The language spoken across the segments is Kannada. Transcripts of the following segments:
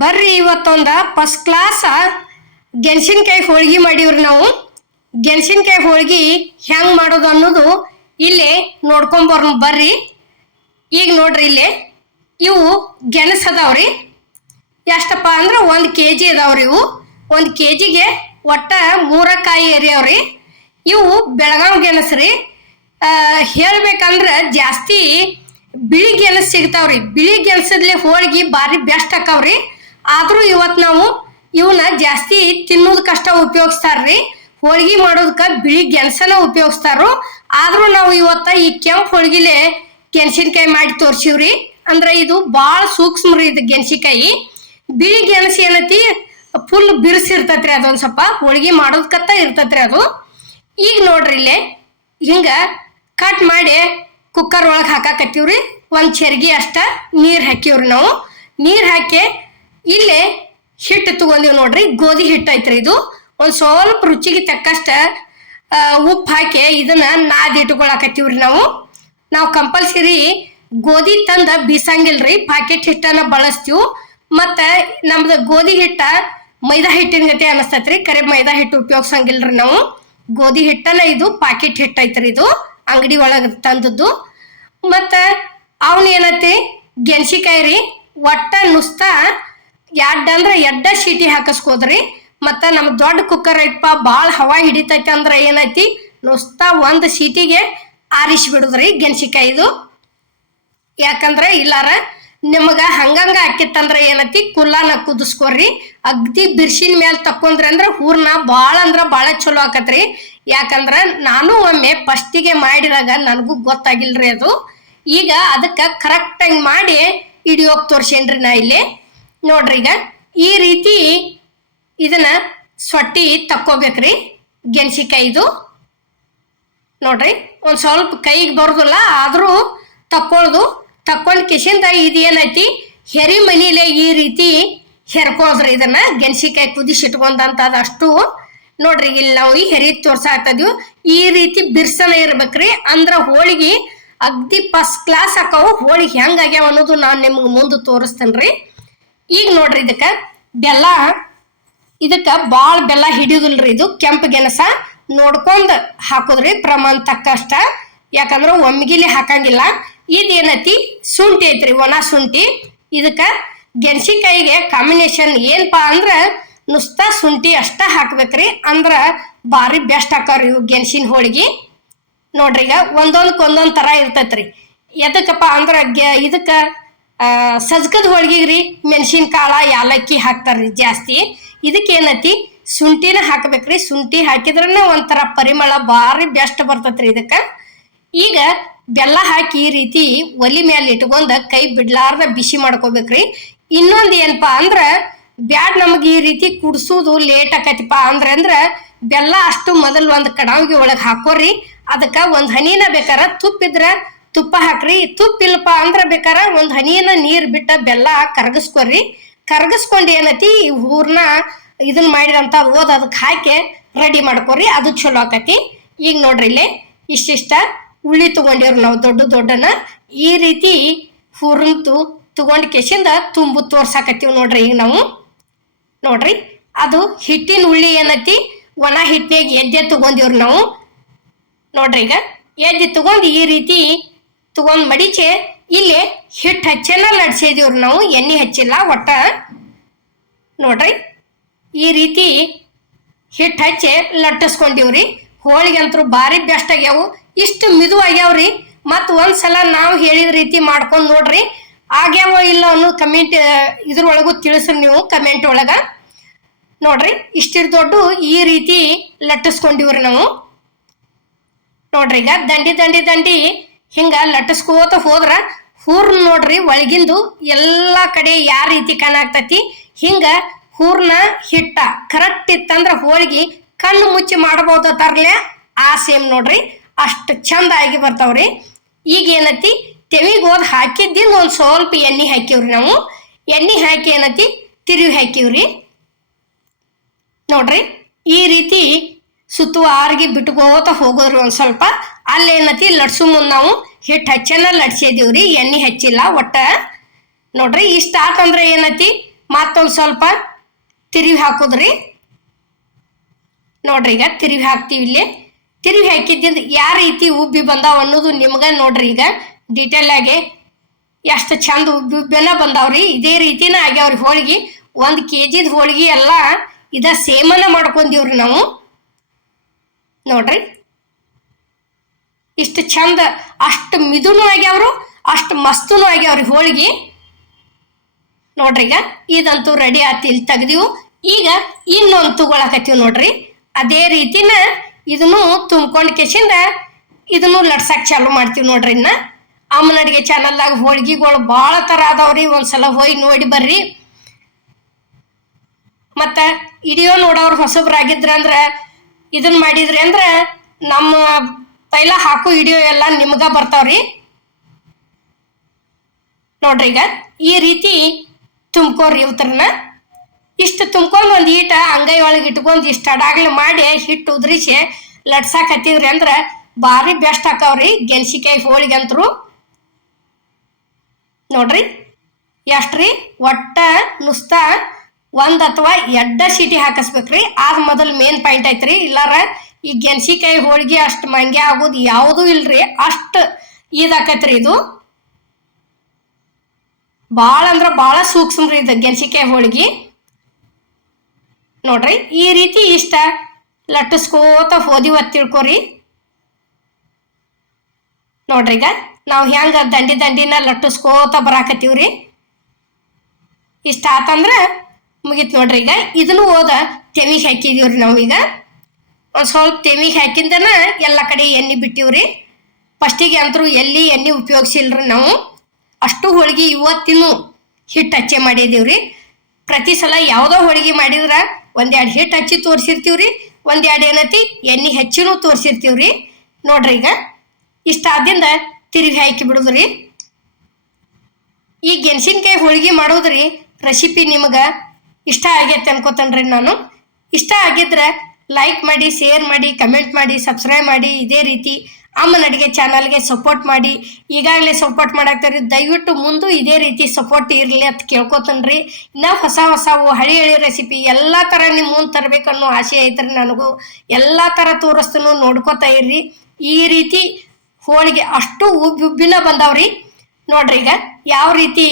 ಬರ್ರಿ, ಇವತ್ತೊಂದ ಫಸ್ಟ್ ಕ್ಲಾಸ್ ಗೆಣಸಿನಕಾಯಿ ಹೋಳ್ಗಿ ಮಾಡೀವ್ರಿ ನಾವು. ಗೆಣಸಿನಕಾಯಿ ಹೋಳ್ಗಿ ಹೆಂಗ್ ಮಾಡೋದು ಅನ್ನೋದು ಇಲ್ಲಿ ನೋಡ್ಕೊಂಬರ್ ಬರ್ರಿ. ಈಗ ನೋಡ್ರಿ ಇಲ್ಲಿ, ಇವು ಗೆಣಸ್ ಅದಾವ್ರಿ. ಎಷ್ಟಪ್ಪ ಅಂದ್ರೆ ಒಂದು ಕೆ ಜಿ ಅದಾವ್ರಿ ಇವು. ಒಂದು ಕೆ ಜಿಗೆ ಒಟ್ಟ ಮೂರ ಕಾಯಿ ಏರಿಯಾವ್ರಿ ಇವು ಬೆಳಗಾವ್ ಗೆಣಸ್ ರೀ. ಹೇಳ್ಬೇಕಂದ್ರೆ ಜಾಸ್ತಿ ಬಿಳಿ ಗೆಣಸ್ ಸಿಗ್ತಾವ್ರಿ. ಬಿಳಿ ಗೆಣಸದ್ಲೆ ಹೋಳಿಗೆ ಭಾರಿ ಬೆಸ್ಟ್ ಆಕಾವ್ರಿ. ಆದ್ರೂ ಇವತ್ ನಾವು ಇವನ್ನ ಜಾಸ್ತಿ ತಿನ್ನೋದ್ ಕಷ್ಟ ಉಪಯೋಗಿಸ್ತಾರ್ರಿ. ಹೋಳಿಗೆ ಮಾಡೋದಕ್ಕ ಬಿಳಿ ಗೆಣಸನ ಉಪಯೋಗಿಸ್ತಾರು. ಆದ್ರೂ ನಾವು ಇವತ್ತ ಈ ಕೆಂಪು ಹೋಳಿಗೆಲೆ ಗೆಣಸಿನಕಾಯಿ ಮಾಡಿ ತೋರ್ಸಿವ್ರಿ. ಅಂದ್ರ ಇದು ಬಾಳ ಸೂಕ್ಷ್ಮ ರೀ ಇದು ಗೆಣಸಿಕಾಯಿ ಬಿಳಿ ಗೆಣಸು ಏನೈತಿ? ಫುಲ್ ಬಿರ್ಸಿರ್ತೈತ್ರಿ ಅದೊಂದ್ ಸ್ವಲ್ಪ. ಹೋಳಿಗೆ ಮಾಡೋದ್ಕತ್ತ ಇರ್ತತ್ರಿ ಅದು. ಈಗ ನೋಡ್ರಿ ಇಲ್ಲೇ, ಹಿಂಗ ಕಟ್ ಮಾಡಿ ಕುಕ್ಕರ್ ಒಳಗೆ ಹಾಕಾಕತ್ತೀವ್ರಿ. ಒಂದು ಚೆರ್ಗಿ ಅಷ್ಟ ನೀರು ಹಾಕಿವ್ರಿ ನಾವು. ನೀರು ಹಾಕಿ ಇಲ್ಲೇ ಹಿಟ್ಟು ತಗೊಂಡಿವ್ ನೋಡ್ರಿ, ಗೋಧಿ ಹಿಟ್ಟು ಐತ್ರಿ ಇದು. ಒಂದು ಸ್ವಲ್ಪ ರುಚಿಗೆ ತಕ್ಕಷ್ಟ ಉಪ್ಪು ಹಾಕಿ ಇದನ್ನ ನಾದಿ ಇಟ್ಕೊಳಕತ್ತೀವ್ರಿ ನಾವು. ನಾವು ಕಂಪಲ್ಸರಿ ಗೋಧಿ ತಂದ ಬೀಸಂಗಿಲ್ರಿ ಪಾಕೆಟ್ ಹಿಟ್ಟನ್ನ ಬಳಸ್ತೀವಿ. ಮತ್ತ ನಮ್ದು ಗೋಧಿ ಹಿಟ್ಟ ಮೈದಾ ಹಿಟ್ಟಿನ ಗತಿ ಅನಸ್ತೈತ್ರಿ, ಕರೆ ಮೈದಾ ಹಿಟ್ಟು ಉಪಯೋಗಿಸಂಗಿಲ್ರಿ ನಾವು. ಗೋಧಿ ಹಿಟ್ಟನ ಇದು ಪಾಕೆಟ್ ಹಿಟ್ಟು ಐತ್ರಿ ಇದು, ಅಂಗಡಿ ಒಳಗೆ ತಂದದ್ದು. ಮತ್ತ ಅವನ್ ಏನೈತಿ ಗೆಣಸಿಕಾಯಿ ರೀ, ಒಟ್ಟ ನುಸ್ತ ಎಡ್ ಅಂದ್ರೆ ಎಡ್ಡ ಶೀಟಿ ಹಾಕಸ್ಕೋದ್ರಿ. ಮತ್ತ ನಮ್ ದೊಡ್ಡ ಕುಕ್ಕರ್ ಐತಪ್ಪ ಬಾಳ ಹವಾ ಹಿಡಿತೈತಿ ಅಂದ್ರೆ ಏನೈತಿ? ನುಸ್ತಾ ಒಂದ್ ಸೀಟಿಗೆ ಆರಿಸಿ ಬಿಡುದ್ರಿ ಗೆಣಸಿಕಾಯಿದು. ಯಾಕಂದ್ರೆ ಇಲ್ಲಾರ ನಿಮಗ ಹಂಗಂಗ ಹಾಕಿತ್ತಂದ್ರ ಏನತಿ? ಕುಲ್ಲಾನ ಕುದಿಸ್ಕೊರಿ. ಅಗ್ದಿ ಬಿರ್ಸಿನ ಮೇಲೆ ತಕ್ಕೊಂಡ್ರಿ ಅಂದ್ರೆ ಹೂರ್ನ ಭಾಳ ಅಂದ್ರ ಭಾಳ ಚಲೋ ಆಕತ್ರಿ. ಯಾಕಂದ್ರ ನಾನು ಒಮ್ಮೆ ಫಸ್ಟಿಗೆ ಮಾಡಿದಾಗ ನನಗೂ ಗೊತ್ತಾಗಿಲ್ರಿ ಅದು. ಈಗ ಅದಕ್ಕೆ ಕರೆಕ್ಟಾಗಿ ಮಾಡಿ ಇಡಿಯೋಗಿ ತೋರ್ಸೇನ್ರಿ ನಾ ಇಲ್ಲಿ. ನೋಡ್ರಿ ಈಗ ಈ ರೀತಿ ಇದನ್ನ ಸೊಟ್ಟಿ ತಕ್ಕೋಬೇಕ್ರಿ. ಗೆಣಸಿಕಾಯಿದು ನೋಡ್ರಿ, ಒಂದ್ ಸ್ವಲ್ಪ ಕೈಗೆ ಬರೋದಿಲ್ಲ, ಆದ್ರೂ ತಕ್ಕೊಳ್ದು. ತಕ್ಕೊಂಡ್ ಕಿಶಿಂದ ಇದೇನೈತಿ ಹೆರಿ ಮನಿಲೆ ಈ ರೀತಿ ಹೆರ್ಕೊಳ್ದ್ರಿ ಇದನ್ನ. ಗೆಣಸಿಕಾಯಿ ಕುದಿಸಿಟ್ಕೊಂಡಂತ ಅಷ್ಟು. ನೋಡ್ರಿ, ಇಲ್ಲಿ ನಾವು ಈ ಹೆರಿ ತೋರ್ಸಾಕ್ತದ್ವಿ ಈ ರೀತಿ ಬಿರ್ಸನ ಇರ್ಬೇಕ್ರಿ. ಅಂದ್ರ ಹೋಳಿಗೆ ಅಗ್ದಿ ಫಸ್ಟ್ ಕ್ಲಾಸ್ ಹಾಕವು ಹೋಳಿಗೆ ಹೆಂಗಾಗ್ಯಾವ ಅನ್ನೋದು ನಾನು ನಿಮ್ಗೆ ಮುಂದೆ ತೋರಿಸ್ತೇನ್ರಿ. ಈಗ ನೋಡ್ರಿ ಇದಕ್ಕ. ಬೆಲ್ಲ, ಇದಕ್ಕ ಬಾಳ ಬೆಲ್ಲ ಹಿಡಿಯುದಿಲ್ರಿ ಇದು. ಕೆಂಪು ಗೆಣಸ ನೋಡ್ಕೊಂಡ್ ಹಾಕೋದ್ರಿ ಪ್ರಮಾಣ ತಕ್ಕಷ್ಟ. ಯಾಕಂದ್ರ ಒಮ್ಗಿಲಿ ಹಾಕಂಗಿಲ್ಲ. ಇದೇನತಿ? ಶುಂಠಿ ಐತ್ರಿ, ಒಣ ಶುಂಠಿ. ಇದಕ್ಕ ಗೆಣಸಿಕಾಯಿಗೆ ಕಾಂಬಿನೇಷನ್ ಏನಪ್ಪಾ ಅಂದ್ರ ನುಸ್ತ ಶುಂಠಿ ಅಷ್ಟ ಹಾಕ್ಬೇಕ್ರಿ. ಅಂದ್ರ ಭಾರಿ ಬೆಸ್ಟ್ ಹಾಕವ್ರಿ ಇವು ಗೆಣಸಿನ ಹೋಳಿಗೆ. ನೋಡ್ರಿ ಈಗ ಒಂದೊಂದಕ್ಕೆ ಒಂದೊಂದ್ ತರ ಇರ್ತೈತ್ರಿ. ಎದಕ್ಕಪ್ಪ ಅಂದ್ರ ಗೆ- ಇದಕ್ಕ ಸಜ್ಕದ ಹೋಳ್ಗಿಗೆ ರೀ ಮೆಣಸಿನ ಕಾಳ ಯಾಲಕ್ಕಿ ಹಾಕ್ತಾರ್ರಿ ಜಾಸ್ತಿ. ಇದಕ್ಕೆ ಏನೈತಿ ಶುಂಠಿನ ಹಾಕ್ಬೇಕ್ರಿ. ಶುಂಠಿ ಹಾಕಿದ್ರನ ಒಂಥರ ಪರಿಮಳ ಭಾರಿ ಬೆಸ್ಟ್ ಬರ್ತೈತ್ರಿ ಇದಕ್ಕೆ. ಈಗ ಬೆಲ್ಲ ಹಾಕಿ ಈ ರೀತಿ ಒಲಿ ಮೇಲೆ ಇಟ್ಕೊಂಡ ಕೈ ಬಿಡ್ಲಾರ್ದ ಬಿಸಿ ಮಾಡ್ಕೋಬೇಕ್ರಿ. ಇನ್ನೊಂದು ಏನಪ್ಪಾ ಅಂದ್ರೆ ಬ್ಯಾಡ್ ನಮಗೆ ಈ ರೀತಿ ಕುಡಿಸೋದು ಲೇಟ್ ಆಕತಿಪ್ಪ ಅಂದ್ರೆ ಅಂದ್ರೆ ಬೆಲ್ಲ ಅಷ್ಟು ಮೊದಲು ಒಂದು ಕಡಾವಿಗೆ ಒಳಗೆ ಹಾಕೋರಿ. ಅದಕ್ಕೆ ಒಂದು ಹನಿನ ಬೇಕಾರ ತುಪ್ಪಿದ್ರ ತುಪ್ಪ ಹಾಕ್ರಿ. ತುಪ್ಪ ಇಲ್ಲಪ್ಪ ಅಂದ್ರ ಬೇಕಾರ ಒಂದ್ ಹನಿಯನ್ನ ನೀರ್ ಬಿಟ್ಟ ಬೆಲ್ಲ ಕರಗಿಸ್ಕೊರಿ. ಕರಗಿಸ್ಕೊಂಡು ಏನೈತಿ? ಈ ಊರ್ನ ಇದನ್ನ ಮಾಡಿದಂತ ಓದ್ ಅದಕ್ಕೆ ಹಾಕಿ ರೆಡಿ ಮಾಡ್ಕೊರಿ. ಅದು ಚಲೋ ಆಕತಿ. ಈಗ ನೋಡ್ರಿ ಇಲ್ಲಿ ಇಷ್ಟಿಷ್ಟ ಉಳ್ಳಿ ತೊಗೊಂಡಿವ್ರಿ ನಾವು ದೊಡ್ಡ ದೊಡ್ಡನ. ಈ ರೀತಿ ಹುರ್ತು ತಗೊಂಡ್ ಕೆಸಿಂದ ತುಂಬು ತೋರ್ಸಾಕತ್ತೀವಿ ನೋಡ್ರಿ ಈಗ ನಾವು. ನೋಡ್ರಿ ಅದು ಹಿಟ್ಟಿನ ಉಳ್ಳಿ ಏನೈತಿ? ಒಣ ಹಿಟ್ಟಿನಾಗ ಎದ್ದೆ ತಗೊಂಡಿವ್ರಿ ನಾವು. ನೋಡ್ರಿ ಈಗ ಎದ್ದೆ ತಗೊಂಡು ಈ ರೀತಿ ತಗೊಂಡ್ ಮಡಿಚೆ, ಇಲ್ಲಿ ಹಿಟ್ಟು ಹಚ್ಚೆಲ್ಲ ನಡ್ಸಿದೀವ್ರಿ ನಾವು, ಎಣ್ಣೆ ಹಚ್ಚಿಲ್ಲ ಒಟ್ಟ. ನೋಡ್ರಿ, ಈ ರೀತಿ ಹಿಟ್ಟು ಹಚ್ಚಿ ಲಟ್ಟಿಸ್ಕೊಂಡಿವ್ರಿ. ಹೋಳಿಗೆ ಅಂತೂ ಭಾರಿ ಬೆಸ್ಟ್ ಆಗ್ಯಾವು. ಇಷ್ಟು ಮಿದು ಆಗ್ಯಾವ್ರಿ. ಮತ್ತು ಒಂದ್ಸಲ ನಾವು ಹೇಳಿದ ರೀತಿ ಮಾಡ್ಕೊಂಡು ನೋಡ್ರಿ. ಆಗ್ಯಾವ ಇಲ್ಲ ಅನ್ನೋ ಕಮೆಂಟ್ ಇದ್ರೊಳಗೂ ತಿಳಿಸ್ರಿ ನೀವು ಕಮೆಂಟ್ ಒಳಗ. ನೋಡ್ರಿ ಇಷ್ಟಿರ್ ದೊಡ್ಡ ಈ ರೀತಿ ಲಟ್ಟಿಸ್ಕೊಂಡಿವ್ರಿ ನಾವು. ನೋಡ್ರಿ ಈಗ ದಂಡಿ ದಂಡಿ ದಂಡಿ ಹಿಂಗ ಲಟ್ಟಿಸ್ಕೋತ ಹೋದ್ರ ಹೂರ್ನ ನೋಡ್ರಿ ಒಳಗಿಂದು ಎಲ್ಲಾ ಕಡೆ ಯಾವ ರೀತಿ ಕಾಣಾಗ್ತತಿ ಹಿಂಗ ಹೂರ್ನ ಹಿಟ್ಟ ಕರೆಕ್ಟ್ ಇತ್ತಂದ್ರ ಹೋಳಿಗೆ ಕಣ್ಣು ಮುಚ್ಚಿ ಮಾಡಬಹುದು ತರ್ಲೆ? ಆ ಸೇಮ್ ನೋಡ್ರಿ. ಅಷ್ಟು ಚಂದ ಆಗಿ ಬರ್ತಾವ್ರಿ. ಈಗ ಏನತಿ? ತೆವಿಗೆ ಹೋದ್ ಹಾಕಿದ್ದಿಂದ ಒಂದ್ ಸ್ವಲ್ಪ ಎಣ್ಣೆ ಹಾಕಿವ್ರಿ ನಾವು. ಎಣ್ಣೆ ಹಾಕಿ ಏನತಿ? ತಿರುವಿ ಹಾಕಿವ್ರಿ. ನೋಡ್ರಿ, ಈ ರೀತಿ ಸುತ್ತು ಆರಿಗೆ ಬಿಟ್ಕೋತ ಹೋಗೋದ್ರಿ ಒಂದು ಸ್ವಲ್ಪ. ಅಲ್ಲೇನತಿ ಲಡ್ಸು ಮುಂದೆ ನಾವು ಹಿಟ್ಟು ಹಚ್ಚನ ರೀ, ಎಣ್ಣೆ ಹಚ್ಚಿಲ್ಲ ಒಟ್ಟ. ನೋಡ್ರಿ ಇಷ್ಟ ಆತಂದ್ರೆ ಏನತಿ, ಮತ್ತೊಂದು ಸ್ವಲ್ಪ ತಿರುವಿ ಹಾಕೋದ್ರಿ ನೋಡ್ರಿ ಈಗ ತಿರುವಿ ಹಾಕ್ತೀವಿ ಇಲ್ಲಿ. ತಿರುವಿ ಹಾಕಿದ್ದಿಂದ ಯಾವ ರೀತಿ ಉಬ್ಬಿ ಬಂದಾವ ಅನ್ನೋದು ನಿಮ್ಗೆ ನೋಡ್ರಿ ಈಗ. ಡೀಟೇಲ್ ಆಗಿ ಎಷ್ಟು ಚಂದ ಉಬ್ಬಿ ಉಬ್ಬೆಲ್ಲ ಬಂದಾವ್ರಿ ಇದೇ ರೀತಿನ ಆಗ್ಯಾವ್ರಿ ಹೋಳಿಗೆ. ಒಂದು ಕೆ ಜಿದ ಹೋಳಿಗೆ ಎಲ್ಲ ಇದ ಸೇಮನ ಮಾಡ್ಕೊಂಡಿವ್ರಿ ನಾವು. ನೋಡ್ರಿ. ಇಷ್ಟು ಚಂದ, ಅಷ್ಟು ಮಿದುನು ಆಗ್ಯಾವ್ರು, ಅಷ್ಟು ಮಸ್ತುನು ಆಗ್ಯಾವ್ರಿ ಹೋಳಿಗೆ. ನೋಡ್ರಿ ಈಗ, ಇದಂತೂ ರೆಡಿ ಆತಿ, ಇಲ್ಲಿ ತೆಗ್ದಿವು. ಈಗ ಇನ್ನೊಂದು ತಗೊಳಕತ್ತೀವಿ ನೋಡ್ರಿ. ಅದೇ ರೀತಿನ ಇದನ್ನು ತುಂಬ್ಕೊಂಡು ಕೆಸಿಂದ ಇದನ್ನು ಲಟ್ಸಕ್ ಚಾಲು ಮಾಡ್ತೀವಿ ನೋಡ್ರಿ ಇನ್ನ. ಅಮ್ಮನ ಅಡಿಗೆ ಚಾನಲ್ದಾಗ ಹೋಳ್ಗಿಗಳು ಭಾಳ ಥರ ಅದಾವ್ರಿ, ಒಂದ್ಸಲ ಹೋಗಿ ನೋಡಿ ಬರ್ರಿ. ಮತ್ತ ಇಡಿಯೋ ನೋಡೋರು ಹೊಸಬ್ರಾಗಿದ್ರ ಅಂದ್ರ ಇದನ್ನ ಮಾಡಿದ್ರಿ ಅಂದ್ರೆ ನಮ್ಮ ತೈಲ ಹಾಕು ವಿಡಿಯೋ ಎಲ್ಲ ನಿಮ್ಗ ಬರ್ತಾವ್ರಿ. ನೋಡ್ರಿ ಈಗ ಈ ರೀತಿ ತುಂಬ್ಕೋರಿ ಉತ್ತರನ ಇಷ್ಟು ತುಂಬ್ಕೊಂಡು ಒಂದು ಈಟ ಅಂಗೈ ಒಳಗೆ ಇಟ್ಕೊಂಡು ಇಷ್ಟು ಅಡಾಗ್ಲಿ ಮಾಡಿ ಹಿಟ್ಟು ಉದ್ರಿಸಿ ಲಟ್ಸಾಕ್ ಹತ್ತಿದ್ರಿ ಅಂದ್ರ ಭಾರಿ ಬೆಸ್ಟ್ ಹಾಕಾವ್ರಿ ಗೆಣಸಿಕಾಯಿ ಹೋಳಿಗೆ ಅಂತರು ನೋಡ್ರಿ ಎಷ್ಟ್ರಿ? ಒಟ್ಟ ನುಸ್ತ ಒಂದ್ ಅಥವಾ ಎಡ್ಡ ಸೀಟಿ ಹಾಕಿಸ್ಬೇಕ್ರಿ. ಅದ್ ಮೊದಲ್ ಮೇನ್ ಪಾಯಿಂಟ್ ಐತ್ರಿ. ಇಲ್ಲಾರ ಈ ಗೆಣಸಿಕಾಯಿ ಹೋಳಿಗೆ ಅಷ್ಟು ಮಂಗೆ ಆಗೋದು ಯಾವುದೂ ಇಲ್ರಿ. ಅಷ್ಟು ಇದಾಕೈತ್ರಿ ಇದು. ಭಾಳ ಅಂದ್ರ ಭಾಳ ಸೂಕ್ಷ್ಮ ರೀ ಇದು ಗೆಣಸಿಕಾಯಿ ಹೋಳಿಗೆ. ನೋಡ್ರಿ, ಈ ರೀತಿ ಇಷ್ಟ. ಲಟ್ಟಿಸ್ಕೋತ ಹೋದಿವ ತಿಳ್ಕೊರಿ. ನೋಡ್ರಿ ಈಗ, ನಾವು ಹೆಂಗ ದಂಡಿ ದಂಡಿನ ಲಟ್ಟಿಸ್ಕೋತ ಬರಾಕತ್ತೀವ್ರಿ. ಇಷ್ಟ ಆತಂದ್ರ ಮುಗೀತು ನೋಡ್ರಿ ಈಗ. ಇದನ್ನು ಹೋದ ತೆಮಿಗೆ ಹಾಕಿದೀವ್ರಿ ನಾವೀಗ ಒಂದು ಸ್ವಲ್ಪ ತೆಮಿಗೆ ಹಾಕಿಂದನ ಎಲ್ಲ ಕಡೆ ಎಣ್ಣೆ ಬಿಟ್ಟಿವ್ರಿ. ಫಸ್ಟಿಗೆ ಅಂತರೂ ಎಲ್ಲಿ ಎಣ್ಣೆ ಉಪಯೋಗಿಸಿಲ್ರಿ ನಾವು. ಅಷ್ಟು ಹೋಳಿಗೆ ಇವತ್ತಿನೂ ಹಿಟ್ಟು ಹಚ್ಚೆ ಮಾಡಿದೀವ್ರಿ. ಪ್ರತಿ ಸಲ ಯಾವುದೋ ಹೋಳಿಗೆ ಮಾಡಿದ್ರೆ ಒಂದೆರಡು ಹಿಟ್ಟು ಹಚ್ಚಿ ತೋರಿಸಿರ್ತೀವ್ರಿ, ಒಂದೆರಡು ಏನತಿ ಎಣ್ಣೆ ಹೆಚ್ಚಿನೂ ತೋರಿಸಿರ್ತೀವ್ರಿ. ನೋಡ್ರಿ ಈಗ. ಇಷ್ಟ ಆದಿಂದ ತಿರುಗಿ ಹಾಕಿ ಬಿಡುದ್ರಿ. ಈ ಗೆಣಸಿನಕಾಯಿ ಹೋಳಿಗೆ ಮಾಡೋದ್ರಿ ರೆಸಿಪಿ ನಿಮಗೆ ಇಷ್ಟ ಆಗೈತೆ ಅನ್ಕೋತೇನ್ರಿ ನಾನು. ಇಷ್ಟ ಆಗಿದ್ರೆ ಲೈಕ್ ಮಾಡಿ ಶೇರ್ ಮಾಡಿ ಕಮೆಂಟ್ ಮಾಡಿ ಸಬ್ಸ್ಕ್ರೈಬ್ ಮಾಡಿ, ಇದೇ ರೀತಿ ಅಮ್ಮನ ಅಡುಗೆ ಚಾನಲ್ಗೆ ಸಪೋರ್ಟ್ ಮಾಡಿ. ಈಗಾಗಲೇ ಸಪೋರ್ಟ್ ಮಾಡಾಕ್ತಾರೆ, ದಯವಿಟ್ಟು ಮುಂದೆ ಇದೇ ರೀತಿ ಸಪೋರ್ಟ್ ಇರಲಿ ಅಂತ ಕೇಳ್ಕೊತನ್ರಿ. ಇನ್ನೂ ಹೊಸ ಹೊಸವು ಹಳಿ ಹಳಿ ರೆಸಿಪಿ ಎಲ್ಲ ಥರ ನಿಮ್ಮ ಮುಂದೆ ತರಬೇಕನ್ನೋ ಆಸೆ ಐತ್ರಿ ನನಗೂ. ಎಲ್ಲ ಥರ ತೋರಿಸ್ತು ನೋಡ್ಕೋತಾ ಇರ್ರಿ. ಈ ರೀತಿ ಹೋಳಿಗೆ ಅಷ್ಟು ಉಬ್ಬಿ ಉಬ್ಬಿನ ಬಂದಾವ್ರಿ. ನೋಡ್ರಿ ಈಗ ಯಾವ ರೀತಿ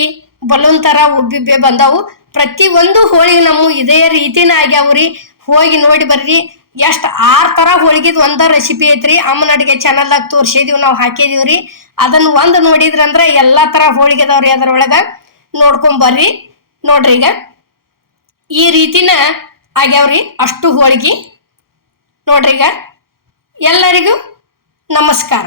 ಬಲೂನ್ ಥರ ಉಬ್ಬಿಬ್ಬೆ ಬಂದಾವು. ಪ್ರತಿ ಒಂದು ಹೋಳಿಗೆ ನಮ್ಮ ಇದೇ ರೀತಿನ ಆಗ್ಯಾವ್ರಿ. ಹೋಗಿ ನೋಡಿ ಬರ್ರಿ. ಎಷ್ಟು ಆರು ತರ ಹೋಳಿಗೆ ಒಂದ ರೆಸಿಪಿ ಐತ್ರಿ. ಅಮ್ಮನ ಅಡಿಗೆ ಚಾನಲ್ದಾಗ ತೋರ್ಸಿದೀವಿ ನಾವು ಹಾಕಿದೀವ್ರಿ. ಅದನ್ನ ಒಂದ್ ನೋಡಿದ್ರಂದ್ರೆ ಎಲ್ಲಾ ತರ ಹೋಳಿಗೆ ಅದಾವ್ರಿ ಅದ್ರೊಳಗ. ನೋಡ್ಕೊಂಡ್ ಬರ್ರಿ. ನೋಡ್ರಿ ಈಗ. ಈ ರೀತಿನ ಆಗ್ಯಾವ್ರಿ ಅಷ್ಟು ಹೋಳಿಗೆ. ನೋಡ್ರಿ ಈಗ. ಎಲ್ಲರಿಗೂ ನಮಸ್ಕಾರ.